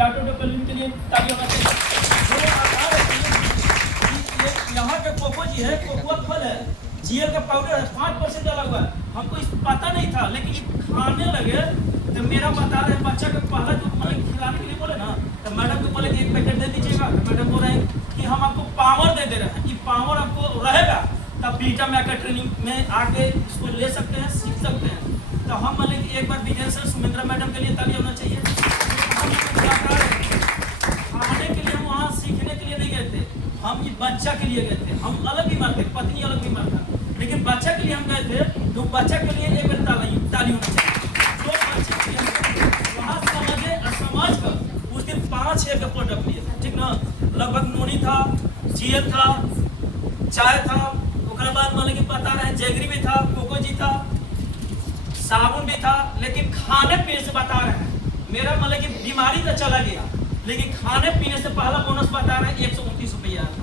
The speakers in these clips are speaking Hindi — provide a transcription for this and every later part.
डॉक्टर डॉक्टर के लिए ताली होना चाहिए। यहाँ के कोको जी है, कोकोआ फल है, जीएल का पाउडर है, 5% डाला हुआ है। हमको इस पता नहीं था, लेकिन खाने लगे तो मेरा बता रहे बच्चा का पहला जो मतलब खिलाने के लिए बोले ना, तो मैडम को बोले कि 1 पैकेट दे दीजिएगा। तो मैडम बोल रहे हैं कि हम आपको पावर दे रहे हैं, ये पावर आपको रहेगा तब बीटा मैका ट्रेनिंग में आके इसको ले सकते हैं, सीख सकते हैं। तो हम बोले कि एक बार विजय सर सुमिंद्रा मैडम के लिए ताली होना चाहिए। खाने के लिए हम वहाँ सीखने के लिए नहीं गए थे, हम ये बच्चा के लिए गए थे। हम अलग बीमार थे, पत्नी अलग बीमार था, लेकिन बच्चा के लिए हम गए थे। तो बच्चा के लिए एक बार ताली होना चाहिए। जो बच्चे के लिए वहाँ समझे और समझ कर उस दिन 5-6 का प्रोडक्ट लिए थे, ठीक ना। लगभग नोनी था, जीएल था, चाय था, उसके बाद मतलब कि बता रहे हैं जैगरी भी था, कोको जी था, साबुन भी था। लेकिन खाने पीने से बता रहे हैं मेरा मतलब कि बीमारी तो चला गया, लेकिन खाने पीने से पहला बोनस बता रहे हैं 129 रुपया था।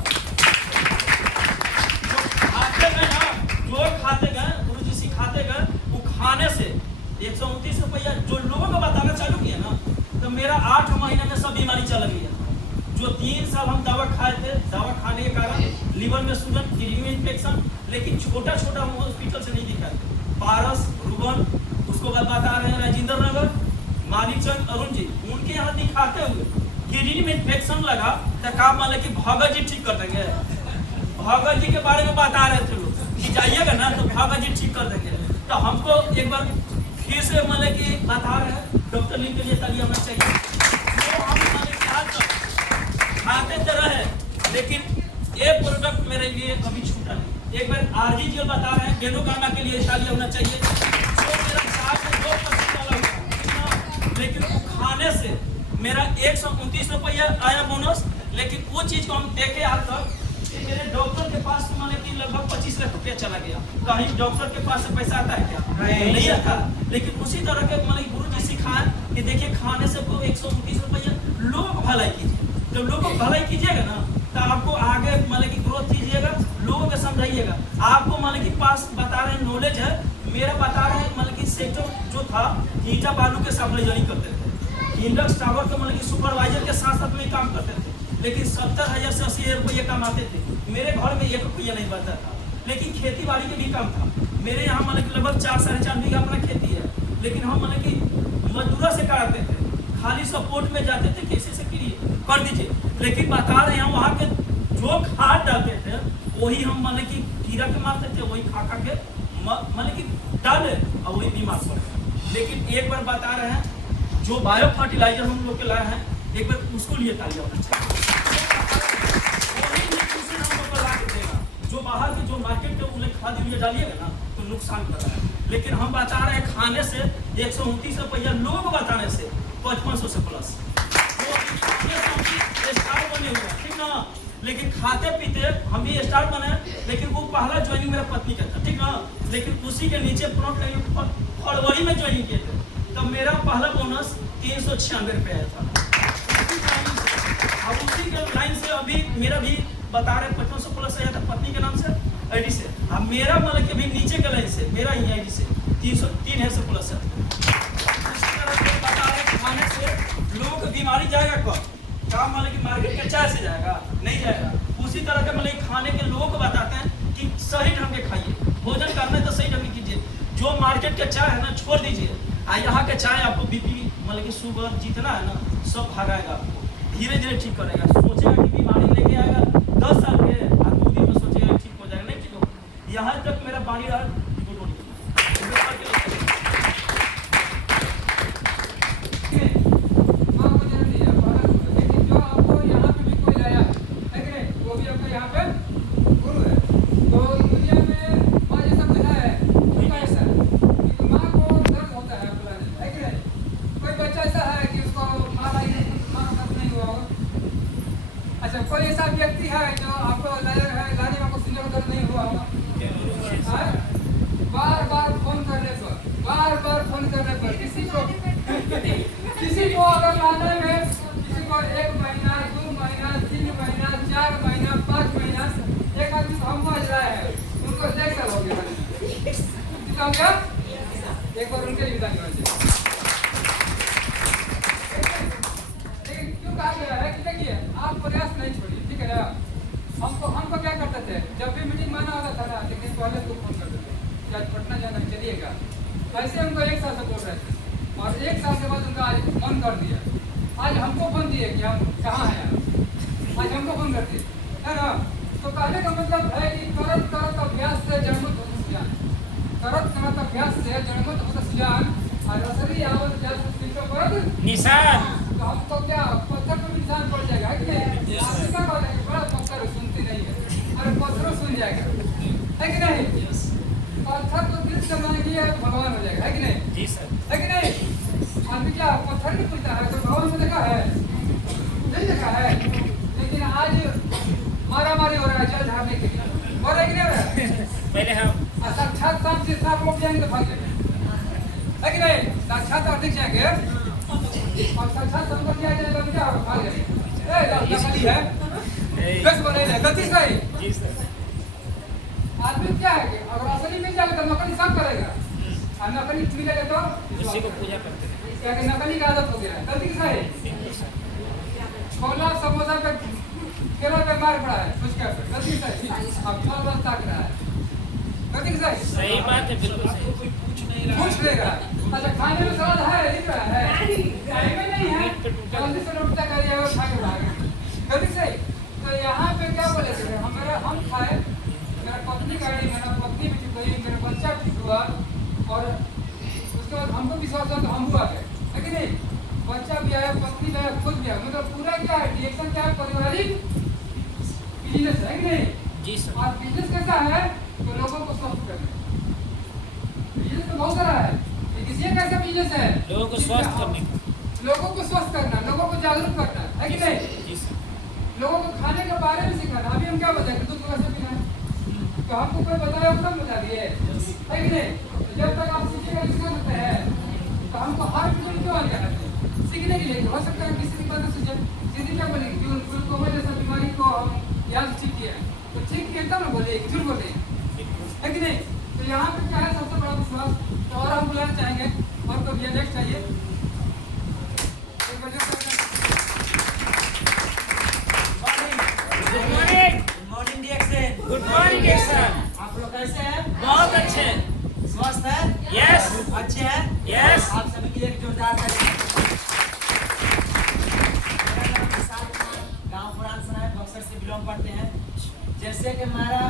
खाते गए ना, जो खाते गए गुरु जी सिखाते गए, वो खाने से 129 रुपया जो लोगों को बताना चालू किया ना, तो मेरा 8 महीने में सब बीमारी चल गई है। जो 3 साल हम दवा खाए थे, दवा खाने के कारण लीवर में सूजन, किडनी में इन्फेक्शन, लेकिन छोटा छोटा हम हॉस्पिटल से नहीं दिखाए थे। पारस, रुबन, उसको बता रहे हैं राजेंद्र नगर, मानिकचंद, अरुण जी, उनके यहाँ दिखाते हुए किडनी में इन्फेक्शन लगा तो काम मतलब कि भगत जी ठीक कर देंगे। भगत जी के बारे में बता रहे थे लोग कि जाइएगा ना तो भगत जी ठीक कर देंगे। तो हमको एक बार फिर से मतलब कि बता रहे हैं डॉक्टर लिंग के लिए ताली होना चाहिए। तो हम खाते तरह है, लेकिन ये प्रोडक्ट मेरे लिए अभी छूटा नहीं। एक बार आरजी जी बता रहे हैं गेनोकामा के लिए ताली होना चाहिए। तो मेरा 4% डाला हुआ, लेकिन वो खाने से मेरा 129 रुपया आया बोनस। लेकिन वो चीज को हम देखे आज तक कि मेरे डॉक्टर के पास माने कि लगभग 25 लाख रुपया चला गया। कहीं डॉक्टर के पास से पैसा आता है क्या? नहीं आता। लेकिन उसी तरह के मतलब गुरु जी सिखाए कि देखिए खाने से 129 रुपया लोग भलाई कीजिए। जब लोगों को भलाई कीजिएगा ना तो आपको आगे मतलब कि ग्रोथ कीजिएगा, लोगों को समझाइएगा। आपको मतलब कि पास बता रहे हैं नॉलेज है, मेरा बता रहे हैं मतलब कि सेक्टर जो था ईटा बालू के सप्लाई करते थे, इंडक्स टावर के मतलब कि सुपरवाइजर के साथ साथ में काम करते थे। लेकिन 70,000 से 80,000 रुपये कमाते थे। मेरे घर में 1 रुपया नहीं बचता था, लेकिन खेती बाड़ी के भी काम था। मेरे यहाँ मतलब कि लगभग 4-4.5 बीघा अपना खेती है, लेकिन हम मतलब कि मजदूरा से कराते थे, खाली सपोर्ट में जाते थे, किसी से कर दीजिए। लेकिन बता रहे हैं वहाँ के जो खाद डालते थे वही हम मतलब कि कीड़ा के मारते थे, वही खा के मतलब कि डाले और वही बीमार पड़ गए। लेकिन एक बार बता रहे हैं जो बायो फर्टिलाइजर हम लोग के लाए हैं, एक बार उसको लिए ताली होना चाहिए। जो बाहर के जो मार्केट के उन्हें खाद यूरिया डालिएगा ना तो नुकसान कर रहा है। लेकिन हम बता रहे हैं खाने से 129 रुपया, लोग बताने से 5500 से प्लस स्टार बने हुए, ठीक ना। लेकिन खाते पीते हम भी स्टार बने, लेकिन वो पहला ज्वाइनिंग मेरा पत्नी का था, ठीक ना। लेकिन उसी के नीचे फरवरी में ज्वाइनिंग किए थे, तो मेरा पहला बोनस 396 रुपये आया था। अब उसी के लाइन से अभी मेरा भी बता रहे 5500 प्लस आया था पत्नी के नाम से, आईडी से। अब मेरा मतलब कि अभी नीचे के लाइन से मेरा ही आईडी से 303 प्लस है। बता रहे खाने से लोगों को बीमारी जाएगा कब? काम मतलब कि मार्केट के चाय से जाएगा? नहीं जाएगा। उसी तरह के मतलब खाने के लोगों को बताते हैं कि सही ढंग के खाइए, भोजन करना है तो सही ढंग के कीजिए। जो मार्केट के चाय है ना छोड़ दीजिए, यहाँ के चाय आपको बीपी मतलब कि शुगर जितना है ना सब भगाएगा, आपको धीरे धीरे ठीक करेगा। सोचेगा कि बीमारी लेके आएगा 10 साल के, और 2 दिन में सोचेगा ठीक हो जाएगा, नहीं ठीक हो। यहाँ तक मेरा पानी रहा कोई ऐसा व्यक्ति है जो आपको लाने में आपको सीने में दर्द नहीं हुआ होगा? बार बार फोन करने पर किसी को अगर लाने में किसी को 1 महीना, 2 महीना, 3 महीना, 4 महीना, 5 महीना, एक आदमी हमको रहा है, उनको 1 साल हो गया। कितना हो गया? एक बार उनके लिए बताइए। प्रयास नहीं छोड़िए, ठीक है ना। हमको क्या करते थे, जब भी मीटिंग माना होता था ना, लेकिन पहले तो फोन करते थे कि आज पटना जाना चलिएगा। ऐसे हमको 1 साल से बोल रहे थे, और 1 साल के बाद उनका आज मन कर दिया। आज हमको फोन दिए कि हम कहाँ हैं, आज हमको फोन कर दिए, है ना। तो कहने का मतलब है कि करत करत अभ्यास से जड़मत होता सुजान, करत करत अभ्यास से जड़मत होता सुजान, और असली आवत जात सीखो करत निशान। तो हमको क्या पत्थर पर भी निशान पड़ जाएगा, है कि नहीं। आपसे क्या बात है कि बड़ा पत्थर सुनती नहीं है, अरे पत्थरों सुन जाएगा, है कि नहीं। पत्थर को दिल से मान लिया तो भगवान हो जाएगा, है कि नहीं। जी सर। है कि नहीं। आदमी क्या पत्थर नहीं पूछता है तो भगवान को देखा है, नहीं देखा है। लेकिन आज मारामारी हो रहा है जल ढारने के लिए, हो रहा है कि नहीं हो रहा है। पहले हम साक्षात शाम से 7 लोग जाएंगे तो भाग जाएंगे, है कि नहीं। साक्षात अधिक जाएंगे और साक्षात संपर्क किया जाएगा तो क्या होगा, भाग जाएंगे। नकली है बस बोले गलती सही। जी सर। आदमी क्या है कि अगर असली मिल जाएगा तो नकली सब करेगा, और नकली मिलेगा तो उसी को पूजा करते हैं। क्या कि नकली का आदत हो गया है, गलती सही। छोला समोसा पे केला पे मार पड़ा है फुचका पे, गलती सही। अब फल बस ताक रहा है, गलती सही। सही बात है, बिल्कुल सही। कोई पूछ लेगा अच्छा खाने में स्वाद है, लिख रहा है टाइम में नहीं है, जल्दी से लौटता करिए और खा के भागे, गलती सही। तो यहाँ पे क्या बोले थे, हम खाए, मेरा पत्नी गाड़ी, मेरा पत्नी भी ठीक हुई, मेरा बच्चा ठीक हुआ, और उसके बाद हमको विश्वास हुआ तो हम हुआ गए, है कि नहीं। बच्चा भी आया, पत्नी भी आया, खुद भी आया, मतलब पूरा क्या है, रिएक्शन क्या है, पारिवारिक बिजनेस है कि नहीं। जी सर। और बिजनेस कैसा है तो लोगों को स्वस्थ करना, बिजनेस तो बहुत सारा है, लेकिन ये कैसा बिजनेस है, लोगों को स्वस्थ करने का। लोगों को स्वस्थ करना, लोगों को जागरूक करना, है कि नहीं। जी सर। लोगों को खाने के बारे में सिखाना। अभी हम क्या बताएंगे, दूध कैसे पीना है, तो हमको कोई बताया हम सब बता दिए, है कि नहीं। जब तक आप सीखेगा सीख सकते हैं, तो हमको हर किसी क्यों आ जाना चाहिए, सीखने के लिए। हो सकता है किसी की बात सीखे, सीधी क्या बोलेगी कि उनको जैसा बीमारी को हम यहाँ से ठीक किया, तो ठीक किया तब ना बोले, झूठ बोले, है कि नहीं। तो यहाँ पे क्या है सबसे बड़ा विश्वास। तो और हम बुलाना चाहेंगे और को भी नेक्स्ट चाहिए morning reaction. Good morning sir. आप लोग कैसे हैं? बहुत अच्छे। स्वस्थ है? यस। अच्छे हैं? यस। आप सभी के लिए एक जोरदार ताली। मेरा नाम विशाल कुमार, गांव पुरान सराय बक्सर से बिलोंग करते हैं। जैसे कि हमारा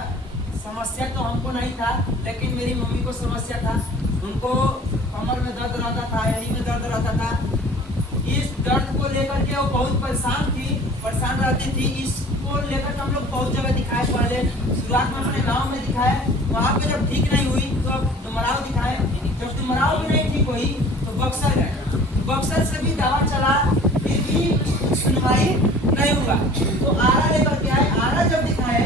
समस्या तो हमको नहीं था, लेकिन मेरी मम्मी को समस्या था। उनको कमर में दर्द रहता था, एड़ी में दर्द रहता था। इस दर्द को लेकर के वो बहुत परेशान रहती थी। इसको लेकर के हम लोग बहुत जगह दिखाए, पहले शुरुआत में अपने गांव में दिखाए, वहाँ पे जब ठीक नहीं हुई तो अब डुमराव दिखाए। जब डुमराव भी नहीं ठीक हुई तो बक्सर गए, बक्सर से भी दवा चला, फिर भी सुनवाई नहीं हुआ, तो आरा लेकर के आए। आरा जब दिखाए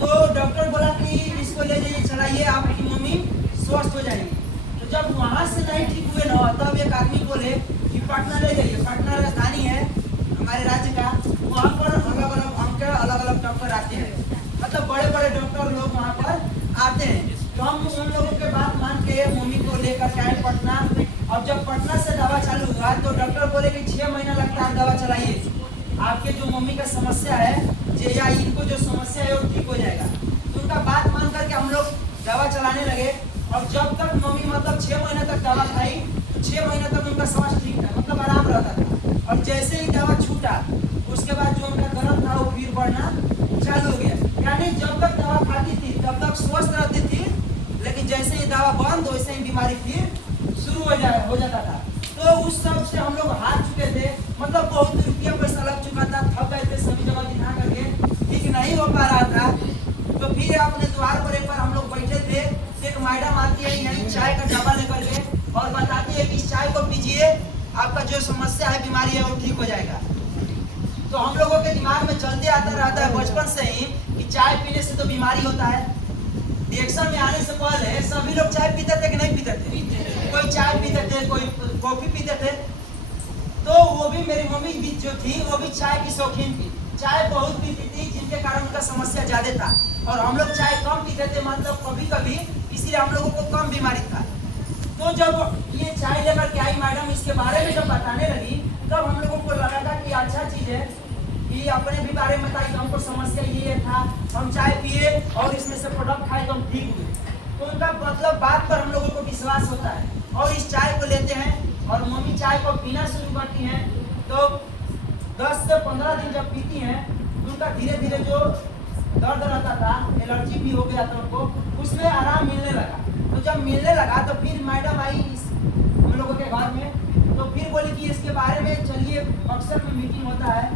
तो डॉक्टर बोला कि इसको ले जाइए, चलाइए, आपकी मम्मी स्वस्थ हो जाएगी। तो जब वहाँ से नहीं ठीक हुए ना, तब एक आदमी बोले कि पटना ले जाइए, पटना राजधानी है हमारे राज्य का, वहाँ पर अलग अलग डॉक्टर आते हैं, मतलब बड़े बड़े डॉक्टर लोग वहाँ पर आते हैं। तो हम उन लोगों के बात मान के मम्मी को लेकर के आए पटना। और जब पटना से दवा चालू हुआ तो डॉक्टर बोले कि 6 महीना लगता है, दवा चलाइए, आपके जो मम्मी का समस्या है, या इनको जो समस्या है वो ठीक हो जाएगा। तो उनका बात मान करके हम लोग दवा चलाने लगे। और जब तक मम्मी मतलब 6 महीने तक दवा खाई, 6 महीने तक उनका स्वास्थ्य ठीक था, मतलब आराम रहता था। और जैसे ही दवा छूटा उसके बाद जो उनका दर्द था वो फिर बढ़ना चालू हो गया। यानी जब तक दवा खाती थी तब तक स्वस्थ रहती थी, लेकिन जैसे ही दवा बंद वैसे ही बीमारी फिर शुरू हो जाता था। तो उस सब से हम लोग हार चुके थे, मतलब बहुत रुपया पैसा लग चुका था, थक गए थे, सभी जगह दिखा करके ठीक नहीं हो पा रहा था। तो फिर अपने द्वार पर एक बार हम लोग बैठे थे, एक मैडम आती है यहीं चाय का डब्बा लेकर के और बताती है कि इस चाय को पीजिए, आपका जो समस्या है, बीमारी है, वो ठीक हो जाएगा। तो हम लोगों के दिमाग में चलते आता रहता है बचपन से ही कि चाय पीने से तो बीमारी होता है। रिएक्शन में आने से पहले सभी लोग चाय पीते थे कि नहीं पीते थे? कोई चाय पीते थे, कोई कॉफी पीते थे। तो वो भी मेरी मम्मी भी जो थी वो भी चाय की शौकीन थी, चाय बहुत पीती थी, जिनके कारण उनका समस्या ज्यादा था। और हम लोग चाय कम पीते थे, मतलब कभी कभी, इसीलिए हम लोगों को कम बीमारी था। तो जब ये चाय लेकर के आई मैडम, इसके बारे में जब बताने लगी तब हम लोगों को लगा था कि अच्छा चीज है, कि अपने भी बारे में बताइए, हमको समस्या ये था, हम चाय पिए और इसमें से प्रोडक्ट खाए तो हम ठीक हुए। तो उनका मतलब बात पर हम लोगों को विश्वास होता है और इस चाय को लेते हैं और मम्मी चाय को पीना शुरू करती हैं। तो 10 से 15 दिन जब पीती हैं तो उनका धीरे धीरे जो दर्द रहता था, एलर्जी भी हो गया था उनको, उसमें आराम मिलने लगा। तो जब मिलने लगा तो फिर मैडम आई हम लोगों के घर में, तो फिर बोली कि इसके बारे में चलिए अक्सर में मीटिंग होता है,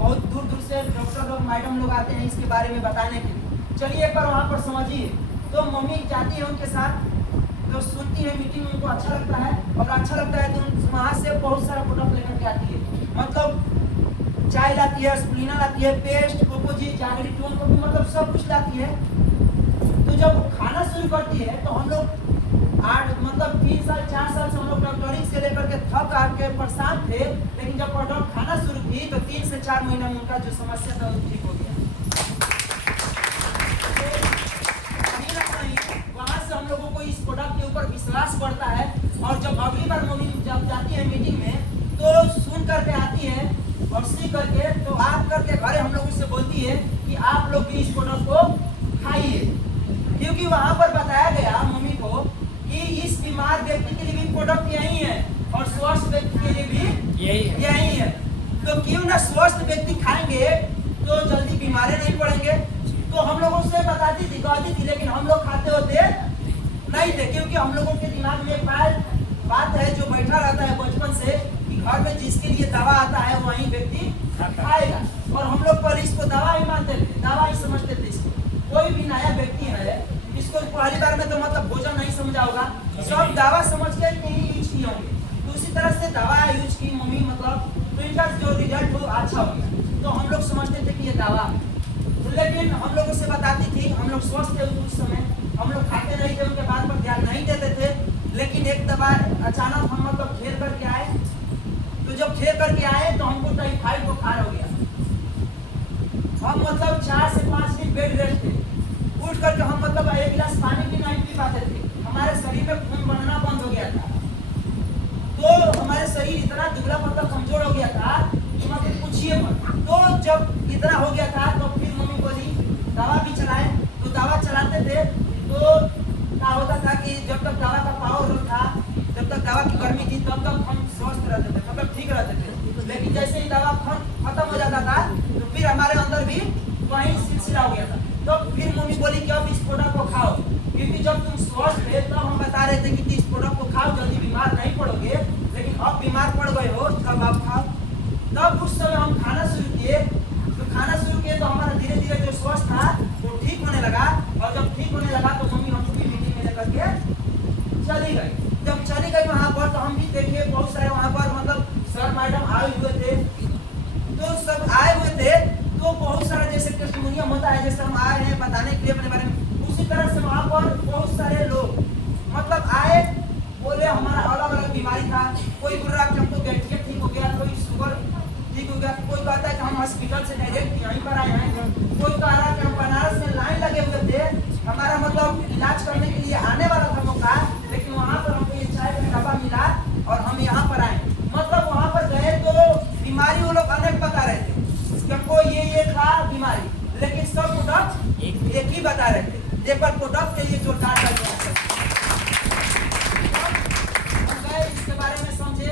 बहुत दूर दूर से डॉक्टर लोग मैडम लोग आते हैं इसके बारे में बताने के लिए, चलिए एक बार वहाँ पर समझिए। तो मम्मी जाती है उनके साथ, तो सुनती है मीटिंग, उनको अच्छा लगता है और अच्छा लगता है तो वहाँ से बहुत सारा प्रोडक्ट लेकर के आती है। मतलब चाय लाती है, स्प्लिना लाती है, पेस्ट, कोकोजी, जागरी, टोन को भी मतलब सब कुछ लाती है। तो जब खाना शुरू करती है तो हम लोग 3 साल 4 साल से हम लोग डॉक्टरी से लेकर के थक हार के परेशान थे, लेकिन जब प्रोडक्ट खाना शुरू की तो 3 से 4 महीना में उनका जो समस्या था वो ठीक हो गया। वहाँ से हम लोगों को इस प्रोडक्ट के ऊपर विश्वास बढ़ता है और जब अगली बार मम्मी जब जाती है मीटिंग में तो सुन करके आती है और सीख करके तो आप करके घरे हम लोग उससे बोलती है कि आप लोग भी इस प्रोडक्ट को खाइए, क्योंकि वहाँ पर बताया गया मम्मी को कि इस बीमार व्यक्ति के लिए भी प्रोडक्ट यही है और स्वस्थ व्यक्ति के लिए भी यही है। तो क्यों ना स्वस्थ व्यक्ति खाएंगे तो जल्दी बीमारी नहीं पड़ेंगे। तो हम लोगों से बताती थी, कहती थी, लेकिन हम लोग खाते होते नहीं थे, क्योंकि हम लोगों के दिमाग में एक बात है जो बैठा रहता है बचपन से कि घर में जिसके लिए दवा आता है वही व्यक्ति खाएगा। और हम लोग पहले इसको दवा ही मानते थे, दवा ही समझते थे इसको। कोई भी नया व्यक्ति है इसको पहली बार में तो मतलब भोजन नहीं समझा होगा, सब दवा समझ के नहीं यूज किए होंगे। तो उसी तरह से दवा यूज की मम्मी, मतलब तो इनका जो रिजल्ट हो अच्छा हो गया। तो हम लोग समझते थे कि ये दवा, लेकिन हम लोगों से बताती थी, हम लोग स्वस्थ थे उस समय, हम लोग खाते नहीं थे, उनके बात पर ध्यान नहीं देते थे। लेकिन एक दफा अचानक हम मतलब खेल करके आए, तो जब खेल करके आए तो हमको टाइफाइड बुखार हो गया। हम मतलब 4 से 5 दिन बेड रेस्ट थे, उठ करके हम मतलब 1 गिलास पानी भी नहीं पी पाते थे, हमारे शरीर में खून बनना बंद हो गया था। तो हमारे शरीर इतना दुबला पतला कमजोर हो गया था कि मतलब पूछिए मत। तो जब इतना हो गया था तो फिर मम्मी बोली दवा भी चलाए। तो दवा चलाते थे तो क्या होता था कि जब तक दवा का पावर था, जब तक दवा की गर्मी थी तब तक हम स्वस्थ रहते थे, मतलब ठीक रहते थे। लेकिन जैसे ही दवा खत्म हो जाता था तो फिर हमारे अंदर भी वही सिलसिला हो गया था। तो फिर मम्मी बोली कि अब इस प्रोडक्ट को खाओ, क्योंकि जब तुम स्वस्थ थे तब हम बता रहे थे कि इस प्रोडक्ट को खाओ जल्दी बीमार नहीं पड़ोगे, लेकिन अब बीमार पड़ गए हो तब आप खाओ। तब उस समय हम खाना शुरू किए, तो हमारा धीरे धीरे जो स्वस्थ था वो ठीक होने लगा। और जब ठीक होने लगा तो मम्मी हमको भी मीटिंग में लेकर के चली गई। जब चली गई वहाँ पर तो हम भी देखिए बहुत सारे वहाँ पर मतलब सर मैडम आए हुए थे, तो सब आए हुए थे। तो बहुत सारा जैसे टेस्टिमोनियम होता है, जैसे हम आए हैं बताने के लिए अपने बारे में, उसी तरह से वहाँ पर बहुत सारे लोग मतलब आए, बोले हमारा अलग अलग बीमारी था। कोई बोल रहा कि हमको गैस्ट्रिक ठीक हो गया, कोई शुगर ठीक हो गया, कोई कहता है कि हम हॉस्पिटल से डायरेक्ट यहीं पर आए हैं, कोई कह रहा है कि हम बनारस में लाइन लगे हुए थे, हमारा मतलब इलाज करने के लिए आने वाला था मौका, लेकिन वहाँ पर हमको ये चाय का डब्बा मिला और हम यहाँ पर आए। मतलब वहाँ पर गए तो बीमारी वो लोग अनेक बता रहे थे, हमको ये था बीमारी, लेकिन सब प्रोडक्ट एक ही बता रहे थे। एक बार प्रोडक्ट के लिए जो कार्ड इसके बारे में समझे,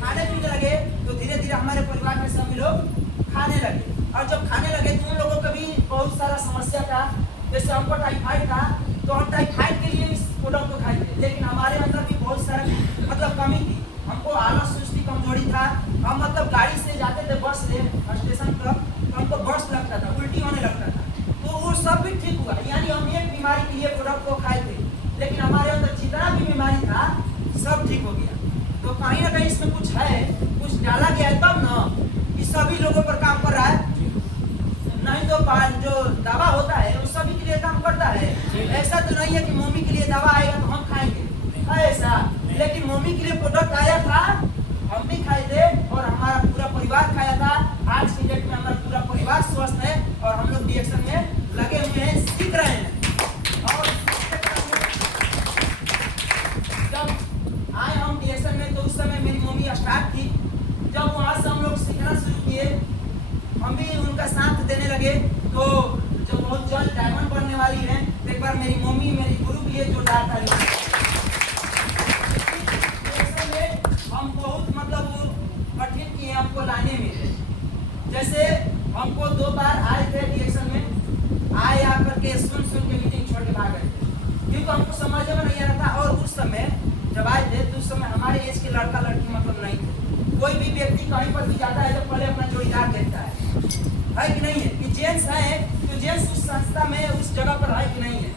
खाने पीने लगे तो धीरे धीरे हमारे परिवार में सभी लोग खाने लगे। और जब खाने लगे तो उन लोगों का भी बहुत सारा समस्या था, जैसे हमको टाइफाइड था तो हम टाइफाइड के लिए इस प्रोडक्ट को खाए थे, लेकिन हमारे अंदर भी बहुत सारा मतलब कमी थी। हमको आलस सुस्ती कमजोरी था, हम मतलब गाड़ी से जाते थे बस से स्टेशन तक तो हमको बस लगता था, उल्टी होने लगता था, तो वो सब भी ठीक हुआ। यानी हम एक बीमारी के लिए प्रोडक्ट को खाए थे, लेकिन हमारे अंदर जितना भी बीमारी था सब ठीक हो गया। तो कहीं ना कहीं इसमें कुछ है, कुछ डाला गया है तब ना कि सभी लोगों पर काम कर रहा है। नहीं तो जो दवा होता है वो सभी के लिए काम करता है। ऐसा तो नहीं है कि मम्मी के लिए दवा आएगा तो हम खाएंगे ऐसा, लेकिन मम्मी के लिए प्रोडक्ट आया था, हम भी खाए थे और हमारा पूरा परिवार खाया था। आज की डेट में हमारा पूरा परिवार स्वस्थ है और हम लोग रिएक्शन में लगे हुए हैं, सीख रहे हैं। और जब आए हम रिएक्शन में तो उस समय मेरी मम्मी स्टार्ट थी। जब वहाँ से हम लोग सीखना शुरू किए, हम भी हमको लाने में है। जैसे हमको 2 बार आए थे डिएक्शन में, आए आकर के सुन के मीटिंग छोड़ के भाग गए थे, क्योंकि हमको समझ में नहीं आ रहा था। और उस समय जब आए थे तो उस समय हमारे एज के लड़का लड़की मतलब नहीं थे। कोई भी व्यक्ति कहीं पर भी जाता है तो पहले अपना जोड़ीदार देखता है कि नहीं है, कि जेंट्स है तो जेंट्स उस संस्था में उस जगह पर है कि नहीं है।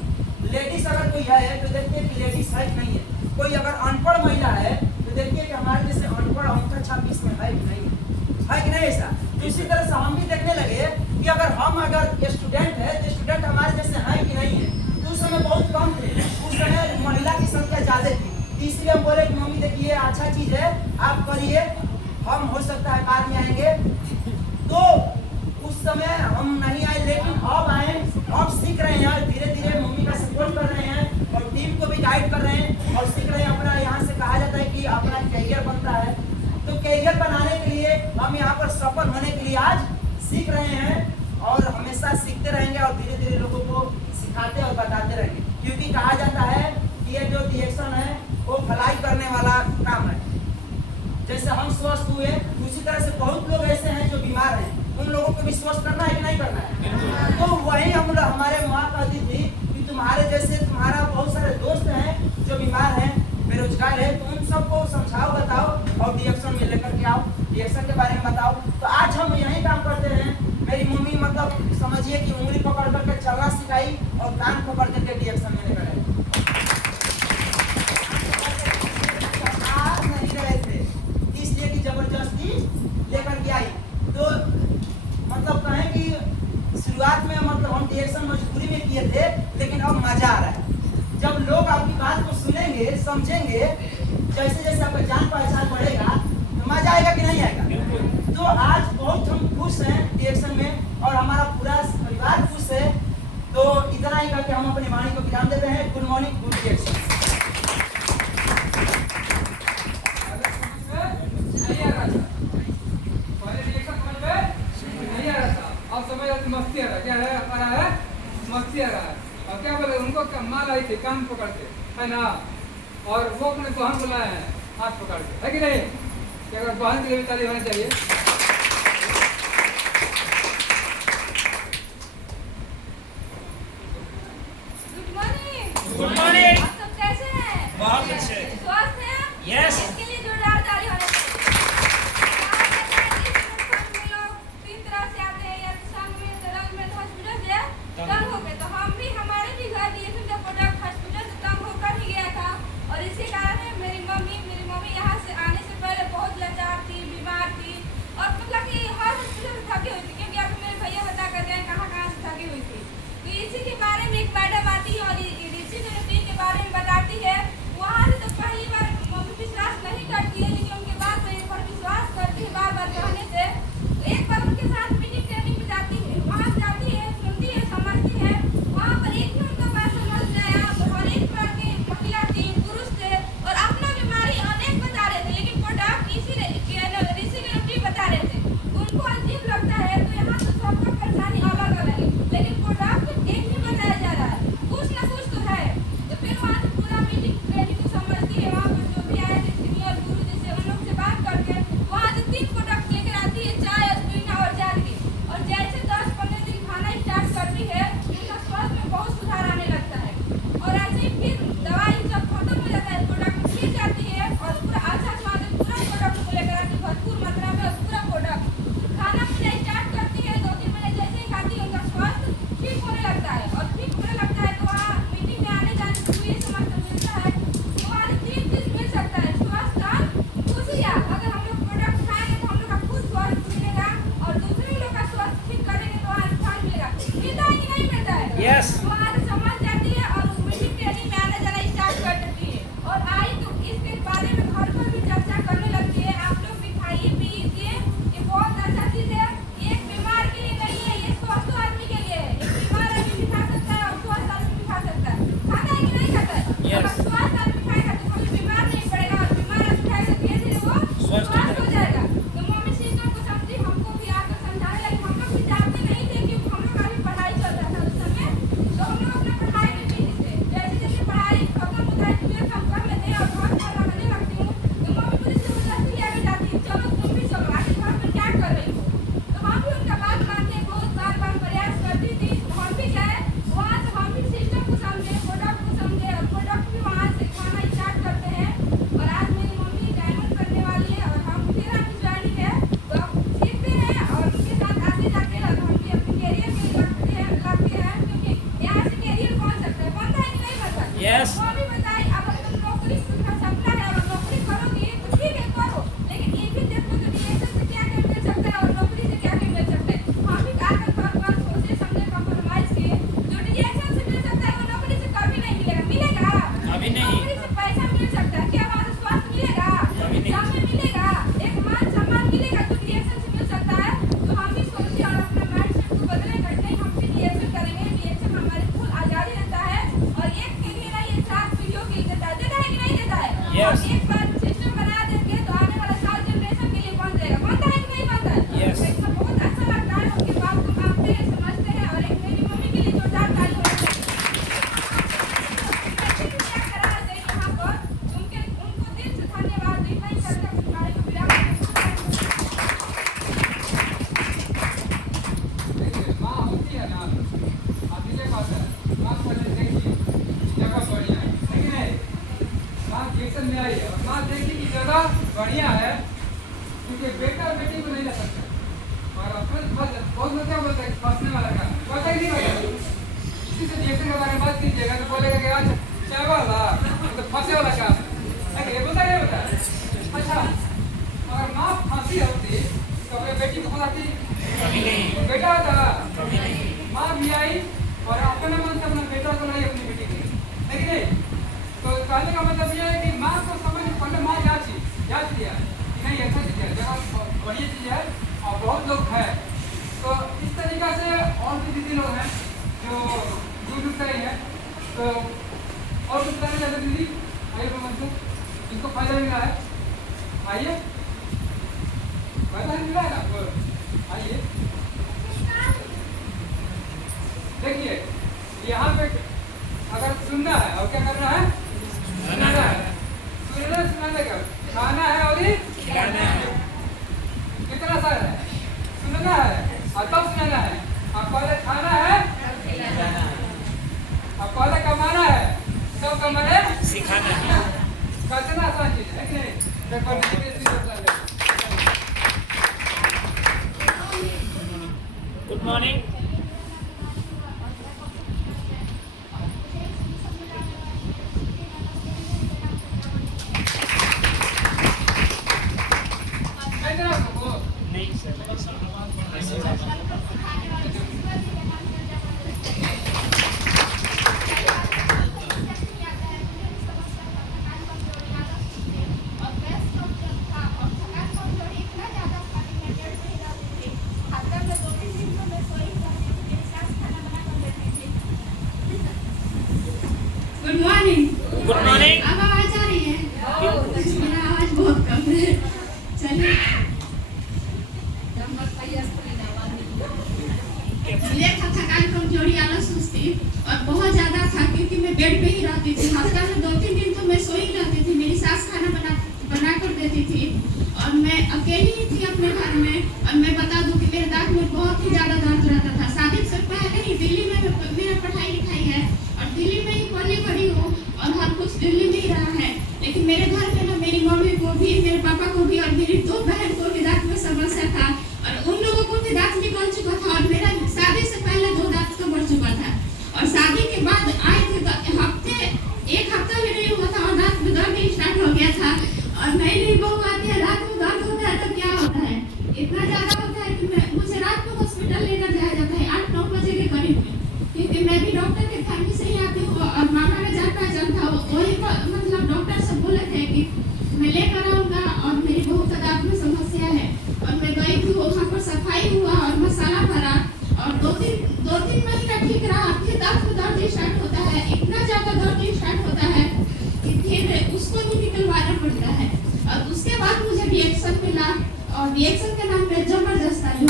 लेडीज अगर कोई है तो देखिए कि लेडीज है कि नहीं है। कोई अगर अनपढ़ महिला है तो देखिए कि हमारे जैसे अनपढ़ अंक 26 में है कि नहीं है कि नहीं ऐसा। तो इसी तरह से हम भी देखने लगे कि अगर स्टूडेंट है तो स्टूडेंट हमारे जैसे है कि नहीं है। तो उस समय बहुत कम थे, उस समय महिला की संख्या ज्यादा थी। इसलिए हम बोले कि मम्मी देखिए अच्छा चीज है, आप करिए, हम हो सकता है बाद में आएंगे। तो उस समय हम नहीं आए, लेकिन अब आए, अब सीख रहे हैं, धीरे धीरे मम्मी का सपोर्ट कर रहे हैं और टीम को भी गाइड कर रहे हैं और सीख रहे हैं। अपना यहाँ से कहा जाता है कि अपना कैरियर बनता है, तो कैरियर बनाने के लिए हम यहाँ पर सफल होने के लिए आज सीख रहे हैं और हमेशा सीखते रहेंगे और धीरे धीरे लोगों को सिखाते और बताते रहेंगे। क्योंकि कहा जाता है कि ये जो डिएक्शन है वो भलाई करने वाला काम है। जैसे हम स्वस्थ हुए उसी तरह से बहुत लोग ऐसे हैं जो बीमार हैं, उन लोगों को भी स्वस्थ करना है कि नहीं करना है। तो वही हमारे माँ कहती थी कि तुम्हारे जैसे तुम्हारा बहुत सारे दोस्त हैं जो बीमार हैं, बेरोजगार है, तो उन सबको समझाओ, बताओ और डिएक्शन में लेकर के आओ, डिएक्शन के बारे में बताओ। तो आज हम यही काम करते हैं। मेरी मम्मी मतलब समझिए कि उंगली पकड़ करके चलना सिखाई और कान पकड़ करके डिएक्शन में लेकर आई। आप नहीं रहे थे इसलिए कि जबरदस्ती लेकर के आई। तो मतलब कहें कि शुरुआत में मतलब हम डिएक्शन मजबूरी में किए थे, लेकिन अब मजा आ रहा है। जब लोग आपकी बात को सुनेंगे, समझेंगे, जैसे जैसे आपका जान पहचान बढ़ेगा तो मजा आएगा कि नहीं आएगा। तो आज बहुत हम खुश हैं डिएक्शन में और हमारा पूरा परिवार खुश है। तो इतना ही करके हम अपनी वाणी को विराम देते हैं। Good morning, good diction. मस्ती आ रहा है, क्या है आ रहा है, मस्ती आ रहा है। और क्या बोले उनको माल आई थी कान पकड़ के, है ना, और वो अपने बहन बुलाए हैं हाथ पकड़ के, है कि नहीं। कि अगर बहन के लिए भी ताली होनी चाहिए। Good morning. Good morning. आप सब कैसे हैं? बहुत अच्छे। स्वस्थ हैं? यस। इसके लिए जोरदार ताली होनी चाहिए। तीन तरह से आते हैं, या संघ में, रंग में, हॉस्पिटल से तंग हो गए। तो हम भी, हमारे भी घर डिएक्शन का प्रोडक्ट हॉस्पिटल से तंग होकर ही गया था। और इसी कारण मेरी मम्मी यहाँ से आने से पहले बहुत लाचार थी, बीमार थी और मतलब कि हर हॉस्पिटल से थकी हुई थी, क्योंकि आपको मेरे भैया बता कर गए कहाँ से थकी हुई थी। तो इसी के बारे में एक मैडम आती है और इसी रूटीन के बारे में बताती है। वहाँ से तो पहली बार मम्मी विश्वास नहीं करती है, लेकिन उनके बाद मेरे पर विश्वास करती है बार बार कहने से। एक बार उनके साथ मीटिंग ट्रेनिंग में जाती है, वहाँ जाती है, सुनती है, समझती है। वहाँ पर एक भी उनका बात समझ में आया तो हर एक बार के महिला थी, पुरुष थे और अपना बीमारी अनेक बता रहे थे, लेकिन प्रोडक्ट ऋषि के रूटीन बता रहे थे। उनको अजीब लगता है। तो यहाँ तो सबका परेशानी अलग अलग है, लेकिन प्रोडक्ट एक ही बताया जा रहा है, कुछ ना कुछ तो है। तो फिर वहाँ से पूरा मीटिंग ट्रेनिंग को समझती है। वहाँ पर जो भी आए थे सीनियर गुरु जैसे उन लोग से बात करके वहाँ से 3 प्रोडक्ट लेकर आती है, चाय, एस्पिरिन और जैगरी। और जैसे 10-15 दिन खाना स्टार्ट करती है, उनका स्वास्थ्य में बहुत सुधार आने लगता है। और ऐसे ही फिर दवाई जब खत्म हो जाता है, प्रोडक्ट फिर जाती है और पूरा अच्छा स्वाद, पूरा प्रोडक्ट को लेकर आती है भरपूर मात्रा में और पूरा प्रोडक्ट खाना आती? बेटा था, माँ भी आई और अपने मन से अपना बेटा को लाई अपनी बेटी के, है कि नहीं? तो कहने का मतलब ये है कि माँ को समझ पहले माँ जांच लिया कि नहीं अच्छा चीज़ है, जगह बढ़िया चीज़ है और बहुत लोग हैं। तो इस तरीक़ा से और भी दीदी लोग हैं जो यूट्यूब से ही हैं। तो और कुछ कहना चाहते दीदी? आइए मंजू, इनको फायदा मिला है, आइए फायदा मिला है आपको, आइए देखिए यहाँ पे अगर सुनना है और क्या करना है? सुनाना है, सुनाने का खाना है और ही कितना सारा है? सुनना है और तब सुनाना है। आप पहले खाना है, आप पहले कमाना है, सब कमाने सिखाना है। कितना आसान चीज है कि नहीं? Good morning. नहीं sir, good morning. Good morning. अब आवाज आ रही है? मेरा आवाज बहुत कम है। चलिए था थकान कमजोरी आलस सुस्ती और बहुत ज्यादा था क्योंकि मैं बेड पे ही रहती थी। हफ्ता में 2-3 दिन तो मैं सोई रहती थी। मेरी सास खाना बना कर देती थी और मैं अकेली ही थी अपने घर में। और मैं बता दूं कि मेरे दांत में बहुत ही ज्यादा दर्द रहता था। शादी से पहले ही दिल्ली में मेरा पढ़ाई लिखाई है और दिल्ली में ही पली बड़ी हूँ और हर कुछ दिल्ली में ही रहा है। लेकिन मेरे घर में ना मेरी मम्मी को भी, मेरे पापा को भी और मेरी 2 बहन को भी दांत में समस्या था और उन लोगों को भी दांत निकल चुका था और मेरा शादी से पहले 2 दांत का बढ़ चुका था। और शादी के बाद आए थे तो एक हफ्ता भी नहीं हुआ था और दांत में दर्द स्टार्ट हो गया था। और नई बहू आती है, रात में दर्द होता है तो क्या होता है, इतना ज्यादा होता है कि मुझे रात को हॉस्पिटल लेकर जाया जाता है 8-9 बजे के करीब में, क्योंकि मैं भी डॉक्टर के फैमिली से ही आती हूँ और मामा का जान पहचान था। वही मतलब डॉक्टर सब बोले थे कि मैं लेकर आऊँगा और मेरी बहू का दांत में समस्या है। और मैं गई थी, वहाँ पर सफाई हुआ और मसाला भरा और 2-3 महीना ठीक रहा। फिर दांत में दर्द स्टार्ट होता है, इतना ज्यादा दर्द स्टार्ट होता है कि फिर उसको भी निकलवाना पड़ता है। और उसके बाद मुझे रिएक्शन मिला और रिएक्शन के नाम पे जबरदस्त आई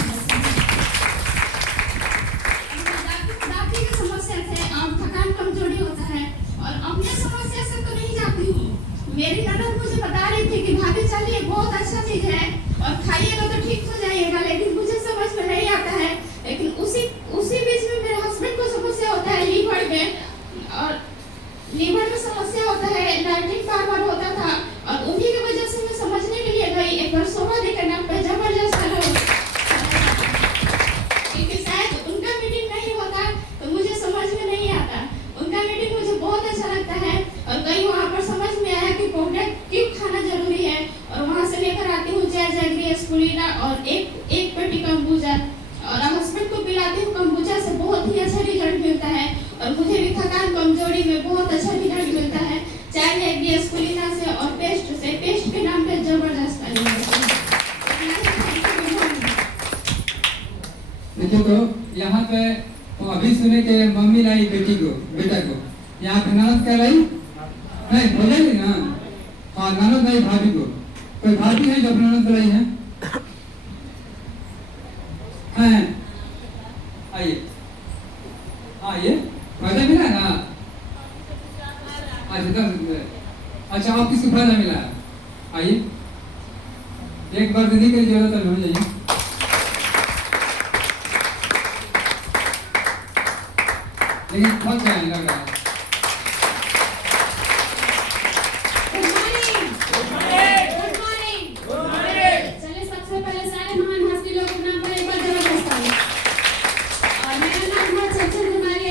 दांत की समस्या से और थकान कमजोरी होता है। और अपने समस्या से तो नहीं जाती हूँ। मेरी ननद मुझे बता रही थी कि भाभी चलिए बहुत अच्छा चीज है और खाइएगा तो ठीक हो जाइएगा, लेकिन मुझे समझ में नहीं आता है। लेकिन उसी बीच में मेरे हस्बैंड को समस्या होता है लीवर में और लीवर में समस्या होता है, लैट्रिन बार होता था और उन्हीं की वजह से मैं समझने के लिए गई। एक बार सोमा देकर नाम पे जबरदस्त क्योंकि शायद उनका मीटिंग नहीं होता तो मुझे समझ में नहीं आता। उनका मीटिंग मुझे बहुत अच्छा लगता है और कई वहाँ पर समझ में आया कि पाउडर क्यों खाना जरूरी है। और वहाँ से लेकर आती हूँ जैगरी स्पूलिना और एक पेटी कम्बुजा और हस्बैंड को पिलाती हूँ। कम्बुजा से बहुत ही अच्छा रिजल्ट मिलता है और मुझे भी थकान कमजोरी में बहुत अच्छा रिजल्ट मिलता है जैगरी स्पूलिना से और पेस्ट के नाम पे जबरदस्त देखिए। तो यहाँ पे अभी सुने के मम्मी लाई बेटा को यहाँ पे ननद क्या लाई नहीं बोलेगी ना। हाँ ननद लाई भाभी को, कोई भाभी है जो ननद लाई है? आइए आइए, फायदा मिला है ना? अच्छा आप किसको फायदा मिला है? आइए एक बार दीदी की जरूरत हो जाइए। लेकिन बहुत क्या लग रहा है। चलिए सबसे पहले सारे महान हस्ती लोगों के नाम पर एक बार जबरदस्त ताली। और मेरा नाम है चंचल कुमारी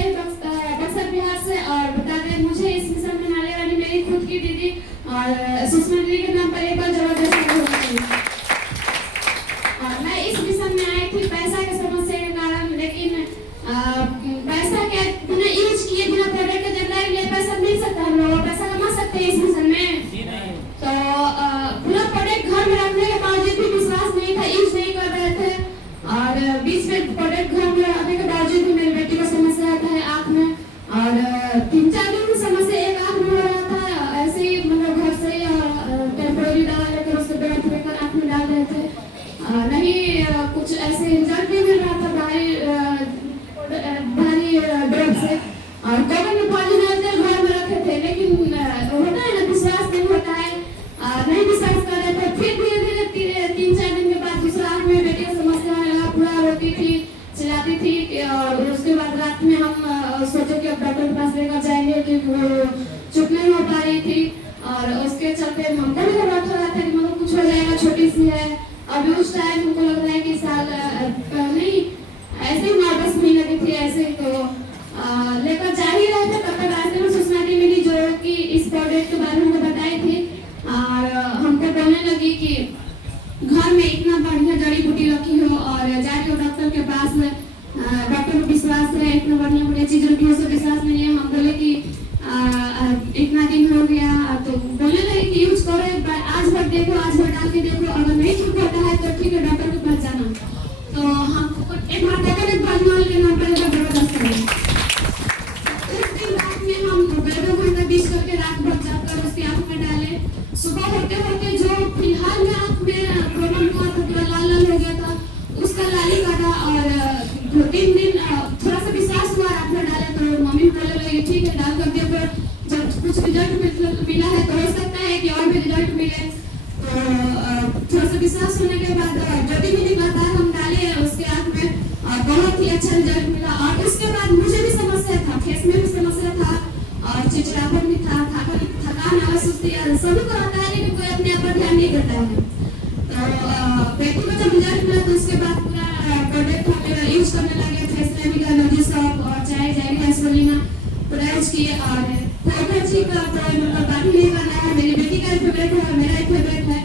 बक्सर बिहार से। और बता दें मुझे इस मिशन में आने वाली मेरी खुद की दीदी और सुषमा दीदी के नाम पर एक बार जबरदस्त ताली होनी चाहिए। और मैं इस मिशन में प्रोडक्ट घर में आने के बावजूद भी मेरी बेटी को समस्या आता है आँख में, और 3-4 दिन की समस्या एक आँख में हो रहा था। ऐसे ही मतलब घर से टेम्पोररी दवा लेकर उसको बेड लेकर आँख में डाल रहे थे, नहीं कुछ ऐसे रिजल्ट नहीं मिल रहा था भारी ड्रग से। और कोविड में पॉलीनाइजर घर में रखे थे, लेकिन होता है ना, विश्वास नहीं होता है, नहीं विश्वास कर रहे थे। फिर धीरे धीरे 3-4 दिन के बाद दूसरा आँख में बेटी की समस्या होने लगा, पूरा रोती थी, चिल्लाती थी। और उसके बाद रात में हम सोचे कि अब डॉक्टर के पास लेकर जाएंगे, क्योंकि वो चुप नहीं हो पा रही थी। और उसके चलते हमको भी घबराहट हो रहा था कि मतलब कुछ हो जाएगा, छोटी सी है। अभी उस टाइम हमको लग रहा है कि साल नहीं ऐसे ही 9-10 महीने की थी, ऐसे ही तो लेकर जा ही रहे थे। तब तक रास्ते में सूचना मिली जो कि इस प्रोडक्ट के बारे में हमको बताई थी, और हमको बोलने लगी कि घर में इतना बढ़िया जड़ी बूटी रखी हो और जाके डॉक्टर के पास, डॉक्टर को विश्वास है, इतना बढ़िया चीज रखी हो, उसे विश्वास नहीं है। हम बोले कि इतना दिन हो गया, तो बोलने लगे कि यूज करो, आज भर देखो, आज भर डाल के देखो, अगर नहीं ठीक होता है तो ठीक है, डॉक्टर के पास जाना। तो हम एक बार के नाम पर जबरदस्त करें। उस दिन रात में हम बेडों को इतना बीच करके रात भर जाकर उसकी आँख में डाले। सुबह होते होते जो फिलहाल में आँख में प्रॉब्लम हुआ था, पूरा लाल हो गया था, उसका लाली काटा। और 2-3 दिन थोड़ा सा विश्वास हुआ, रात में डाले तो मम्मी बोलने लगी ठीक है डाल कर दिया, पर जब कुछ रिजल्ट मिला है तो हो सकता है कि और भी रिजल्ट मिले। तो थोड़ा सा विश्वास होने के बाद जो भी मेरी बात हम डाले उसके आँख में, बहुत ही अच्छा रिजल्ट मिला। और उसके बाद मुझे भी समस्या था, फेस में भी समस्या था, और चिड़चिड़ापन भी था, थकान आवाज सुस्ती सभी को आता है, लेकिन कोई अपने आप पर ध्यान नहीं करता है। तो बेटी को जब रिजल्ट मिला तो उसके बाद पूरा प्रोडक्ट हम यूज करने लगे, फेस का एनर्जी सॉप और चाय गैसोलीना पूरा यूज किए। और कोई चीज का मतलब बात नहीं करना है, मेरी बेटी का फेवरेट है, मेरा फेवरेट है।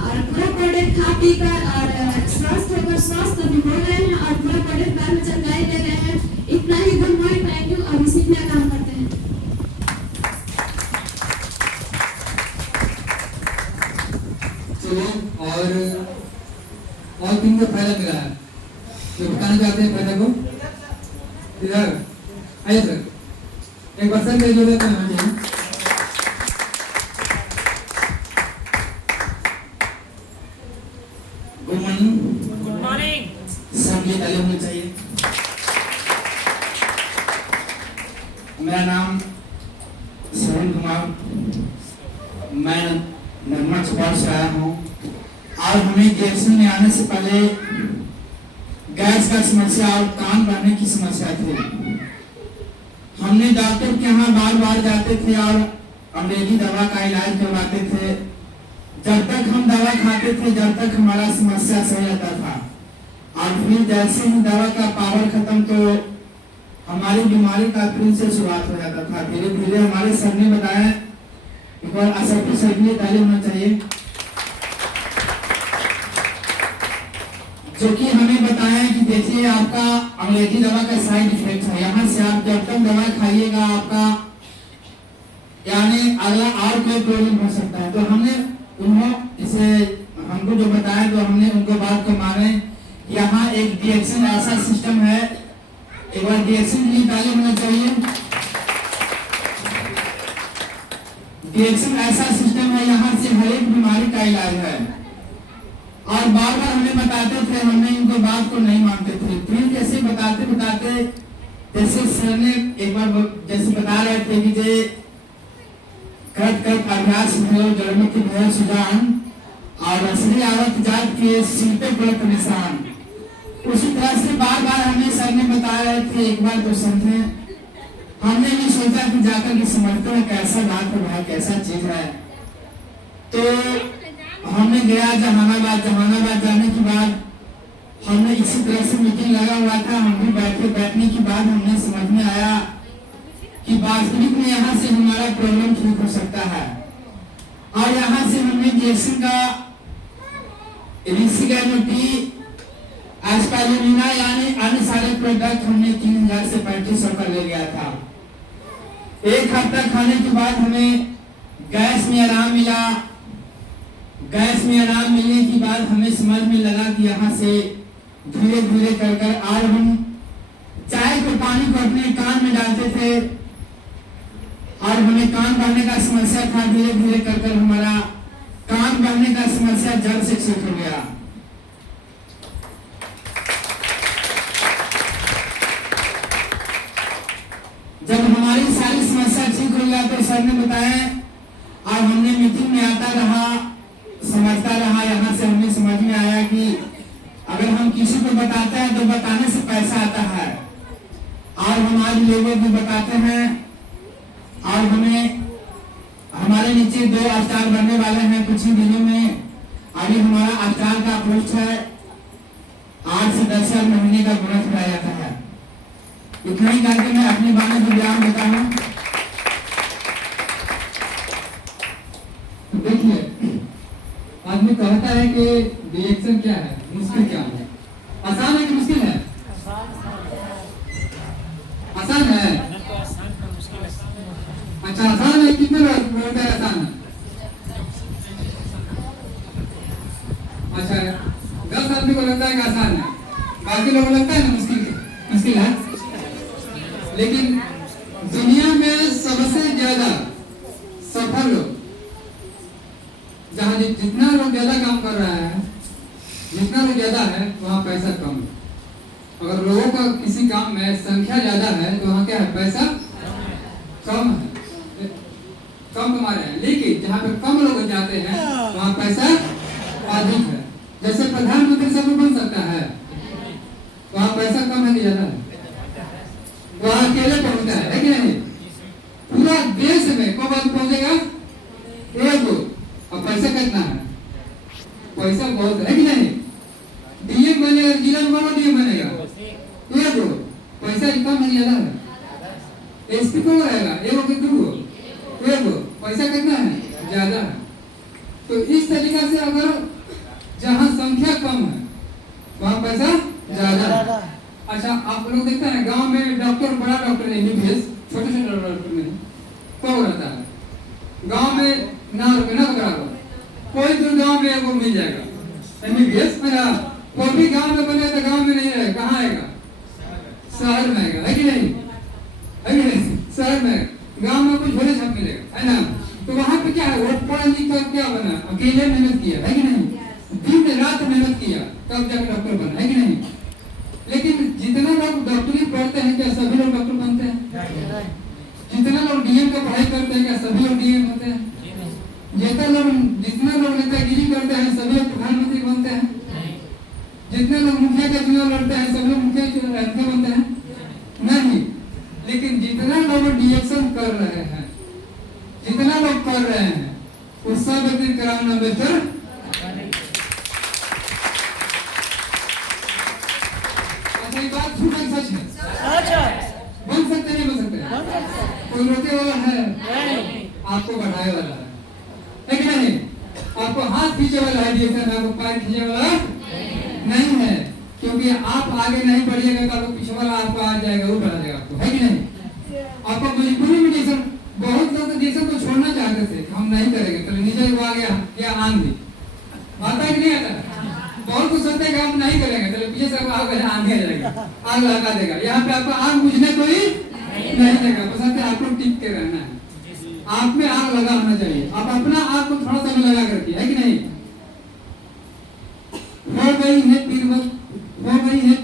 और पूरा प्रोडक्ट खा पी कर और स्वस्थ होकर स्वस्थ अभी हो गए हैं, और पूरा प्रोडक्ट बाद में जानकारी दे रहे हैं। इतना ही धन्यवाद, थैंक यू। और इसी में काम करते हैं। चलो, और किन को फायदा मिला है जो बताना चाहते हैं फायदा को? इधर आइए सर, एक बार सर जो रहता है गुड मॉर्निंग। सब ये ताली होनी चाहिए। मेरा नाम सरण कुमार, मैं नगमा चौपाल से आया हूँ। और हमें जेएससी में आने से पहले गैस का समस्या और कान बहने की समस्या थी। हमने डॉक्टर के यहाँ बार जाते थे और अंग्रेजी दवा का इलाज करवाते थे। जब तक हम दवा खाते थे, जब तक हमारा समस्या सही रहता था। और फिर जैसे ही दवा का पावर खत्म तो हमारी बीमारी का फिर से शुरुआत हो जाता था। धीरे धीरे हमारे सर ने बताया, एक बार असरपी सर के लिए ताली होना चाहिए, जो कि हमें बताया कि देखिए आपका अंग्रेजी दवा का साइड इफेक्ट है। यहाँ से आप जब तक दवा खाइएगा आपका यानी अगला और कोई प्रॉब्लम हो सकता है। तो हमने इसे हमको जो बताया तो हमने उनको बात को माने। यहाँ एक डिएक्शन ऐसा सिस्टम है, एक बार डिएक्शन के लिए ताली होना चाहिए। डिएक्शन ऐसा सिस्टम है, यहाँ से हर एक बीमारी का इलाज है। और बार हमें बताते थे, हमने इनको बात को नहीं मानते थे। फिर जैसे बताते जैसे सर ने एक बार जैसे बता रहे थे कि जे कट अभ्यास भयो जड़मुखी भयो सुजान और असली आवत जात के सिर पे पड़त निशान। उसी तरह से बार हमें सर ने बता रहे थे, एक बार तो समझे। हमने भी सोचा कि जाकर के समझते हैं कैसा बात है, कैसा चीज है। तो हमने गया जहानाबाद जाने के बाद हमने इसी तरह से मीटिंग लगा हुआ था। हम भी बैठने के बाद हमने समझ में आया कि वास्तविक में यहाँ से हमारा प्रॉब्लम ठीक हो सकता है। और यहाँ से हमने जेएससी का रिसिगैनिटी एस्पालिना यानी अन्य सारे प्रोडक्ट हमने 3000 से 3500 का ले लिया था। एक हफ्ता खाने के बाद हमें गैस में आराम मिला। गैस में आराम मिलने के बाद हमें समझ में लगा कि यहाँ से धीरे धीरे कर कर आज हम चाय को पानी को अपने कान में डालते थे और हमें कान बहने का समस्या था। धीरे धीरे कर कर हमारा कान बहने का समस्या जड़ से ठीक हो गया। जब हमारी सारी समस्या ठीक हो गया तो सर ने बताया और हमने मीटिंग में आता रहा, समझता रहा। यहाँ से हमें समझ में आया कि अगर हम किसी को बताते हैं तो बताने से पैसा आता है और हम आज लोगों को बताते हैं और हमें हमारे नीचे 2 स्टार बनने वाले हैं कुछ ही दिनों में। अभी हमारा स्टार का पोस्ट है 8 से 10 हज़ार महीने का बोनस मिला जाता है। इतना ही करके मैं अपनी बातों को विराम देता हूँ। देखिए, आदमी कहता है कि रिएक्शन क्या है, मुश्किल क्या है, आसान है कि मुश्किल है? आसान है। अच्छा, आसान है। कितने लोग बोलते हैं आसान है? अच्छा, 10 आदमी को लगता है कि आसान है, बाकी लोगों को लगता है ना मुश्किल है। लेकिन दुनिया में सबसे ज्यादा सफल लोग, जहाँ जितना लोग ज्यादा काम कर रहा है, जितना लोग ज्यादा है वहाँ पैसा कम है। अगर लोगों का किसी काम में संख्या ज्यादा है तो वहाँ क्या है, पैसा कम है, कम कमा रहे हैं। लेकिन जहाँ पे कम लोग जाते हैं वहाँ पैसा अधिक है। जैसे प्रधानमंत्री सब बन सकता है, वहाँ पैसा कम है कि ज्यादा है? वहाँ अकेले पहुंचता है कि नहीं? पूरा देश में कब पहुंचेगा? एगो। और पैसा कितना है? पैसा बहुत है कि नहीं? डीएम बनेगा, जिला में बनो डीएम बनेगा, एगो। पैसा कम है ज्यादा है? एसपी को रहेगा एगो कि 2? एगो। पैसा कितना है? ज्यादा है। तो इस तरीका से अगर जहाँ संख्या कम है वहाँ पैसा ज्यादा है। अच्छा, आप लोग देखते हैं गांव में डॉक्टर, बड़ा डॉक्टर नहीं, एमबीबीएस, छोटे छोटे डॉक्टर नहीं, कौन रहता है गांव में? ना बराबर कोई तो गांव में वो मिल जाएगा एमबीबीएस। कोई भी गांव में बने तो गांव में नहीं रहेगा, कहाँ आएगा? शहर में आएगा, है कि नहीं? है कि नहीं? शहर में, गांव में कुछ भले छाप मिलेगा, है ना? तो वहाँ पे क्या है, वो पढ़ लिख कर क्या बना, अकेले मेहनत किया, है कि नहीं? दिन रात मेहनत किया तब जाकर डॉक्टर बना, है कि नहीं? लेकिन जितना लोग डॉक्टरी पढ़ते हैं क्या सभी लोग डॉक्टर बनते हैं? जितना लोग डीएम का पढ़ाई करते हैं क्या सभी लोग डीएम होते हैं? जितना लोग नेतागिरी करते हैं सभी लोग प्रधानमंत्री बनते हैं? जितने लोग मुखिया का चुनाव लड़ते हैं सभी लोग मुखिया बनते हैं? नहीं। लेकिन जितना लोग रिएक्शन कर रहे हैं, जितना लोग कर रहे हैं, उस सब एक दिन कराना बेहतर। अच्छा, एक बात झूठ है सच है? बन सकते नहीं बन सकते? कोई रोके वाला है? आपको बढ़ाए वाला है कि नहीं? आपको हाथ खींचे वाला है, आपको पैर खींचे वाला नहीं है। क्योंकि आप आगे नहीं बढ़िएगा तो आपको पीछे वाला आपको आ जाएगा, वो बढ़ा देगा आपको, है कि नहीं? आपको मजबूरी में डिसीजन, बहुत लोग डिसीजन को छोड़ना चाहते थे, हम नहीं करेंगे, तो नीचे वो आ गया क्या आंधी आता है कि नहीं आता? बहुत कुछ सोचते हैं कि हम नहीं करेंगे, चलो पीछे से आग आंधी आ जाएगा, आग लगा देगा। यहाँ पे आपको आग बुझने कोई नहीं देगा, बस आपको टिक के रहना है। आप में आग लगा होना चाहिए, आप अपना आग को थोड़ा सा लगा करके, है कि नहीं? हो गई है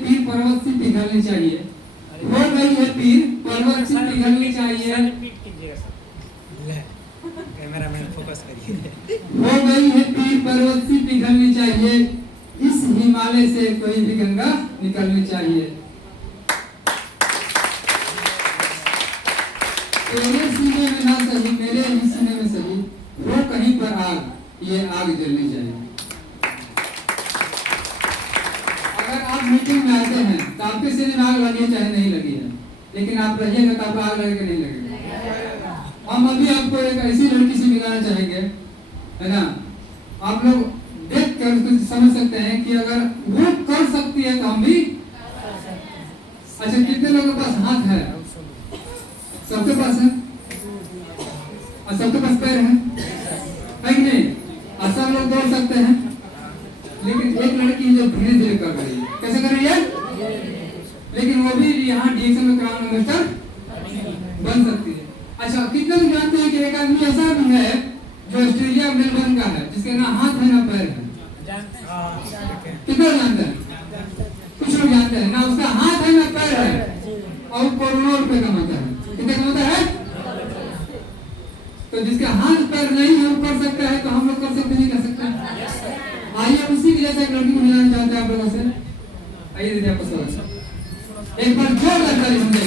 पीर पर्वत से पिघलनी चाहिए, हो गई है पीर पर्वत से पिघलनी चाहिए, कैमरामैन फोकस करिए। हो गई है पीर पर्वत से पिघलनी चाहिए, इस हिमालय से कोई भी गंगा निकलनी चाहिए। तेरे सीने में ना सही, मेरे ही सीने में सही, वो कहीं पर आग, ये आग जलनी चाहिए। अगर आप मीटिंग में आते हैं तो आपके सीने में आग लगी है चाहे नहीं लगी है, लेकिन आप रहिएगा तो आपको आग लगेगा नहीं लगेगा। हम अभी आपको एक ऐसी लड़की से मिलाना चाहेंगे, है ना? आप लोग देख कर उसको समझ सकते हैं कि अगर वो कर सकती है तो हम भी। अच्छा, कितने लोगों के पास हाथ है? सबके पास है और सबके पास पैर है कि नहीं? और सब लोग दौड़ सकते हैं, लेकिन एक लड़की जो धीरे धीरे कर रही है, कैसे कर वो भी यहाँ डीएक्शन में क्राउन मिनिस्टर बन सकती है। अच्छा, कितने लोग जानते हैं कि एक आदमी ऐसा भी है जो ऑस्ट्रेलिया मेलबर्न का है, जिसके ना हाथ है ना पैर है? कितने लोग जानते हैं? कुछ लोग जानते हैं ना, उसका हाथ है ना पैर है और करोड़ों रुपए कमाता है। कितने कमाता है? तो जिसका हाथ पैर नहीं है वो कर सकता है, तो हम लोग कर सकते नहीं कर सकते? आइए उसी की जैसे एक लड़की को मिलाना चाहते हैं आप लोगों से। आइए दीदी आपको स्वागत। एक बार जोरदार ताली हम देंगे।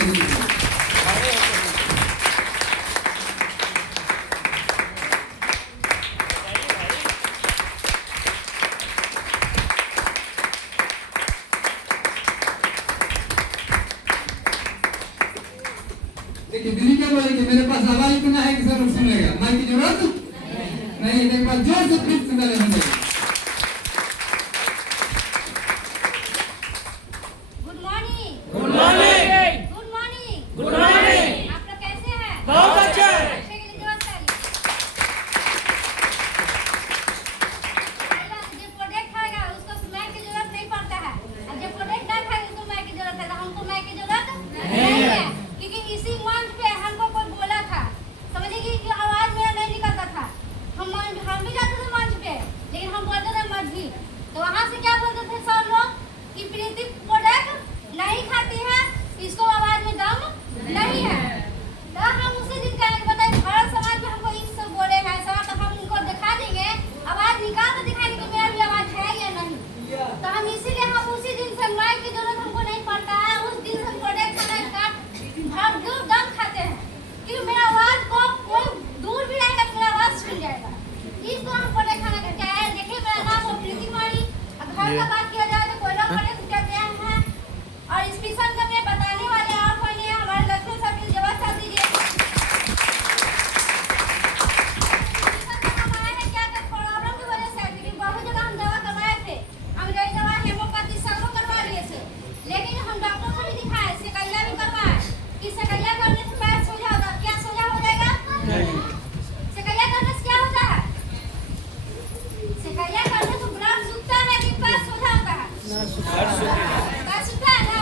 देखिए दीदी क्या बोले कि मेरे पास आवाज इतना है कि सब लोग सुन लेगा, माइक की जरूरत नहीं। एक बार जोर से फिर से ताली हम देंगे। Good morning. Good morning. Good morning. Good morning. आप लोग कैसे हैं? बहुत अच्छे हैं। अच्छे के लिए जोर ताली। जो प्रोडक्ट खाएगा उसको माइक की जरूरत नहीं पड़ता है, और जो प्रोडक्ट ना खाएगा उसको माइक की जरूरत है। तो हमको माइक की जरूरत नहीं है, क्योंकि इसी मंच पे हमको कोई बोला था, समझिए कि आवाज मेरा नहीं निकलता था। हम भी जाते थे मंच पे, लेकिन हम बोलते थे मत भी। तो वहाँ से क्या बोलते थे सर लोग कि प्रीति प्रोडक्ट नहीं खाती है, इसको आवाज में दम नहीं है। तो हम उसी दिन कहेंगे बताइए भारत समाज में हमको इस सब बोले हैं सर, तो हम उनको दिखा देंगे, आवाज निकाल कर दिखाएंगे कि मेरा भी आवाज है या नहीं। तो हम इसीलिए हम उसी दिन से माइक की जरूरत हमको नहीं पड़ता है, उस दिन से प्रोडक्ट खाना भर दूर दम खाते हैं, क्योंकि मेरा आवाज को कोई दूर भी रहेगा तो मेरा आवाज सुन जाएगा। इसको हम प्रोडक्ट खाना करके आए। देखिए मेरा नाम है प्रीति कुमारी। अब घर का बात किया जाए तो कोई लोग प्रोडक्ट कहते हैं, और स्पेशल का मैं बताने वाले और कोई नहीं है, हमारे लक्ष्मण सर की व्यवस्था दीजिए। हम आए हैं क्या कर प्रॉब्लम की वजह से, लेकिन बहुत जगह हम दवा करवाए थे, अंग्रेजी दवा हेमोपैथी सबको करवा लिए थे, लेकिन हम डॉक्टर को भी दिखाए, सेकैया भी करवाए कि सेकैया करने से पैर सोजा होगा। क्या सोजा हो जाएगा? सेकैया करने से क्या होता है? सेकैया करने से ब्लड सूखता है कि पैर सोजा होता है? पैर सूखता है ना।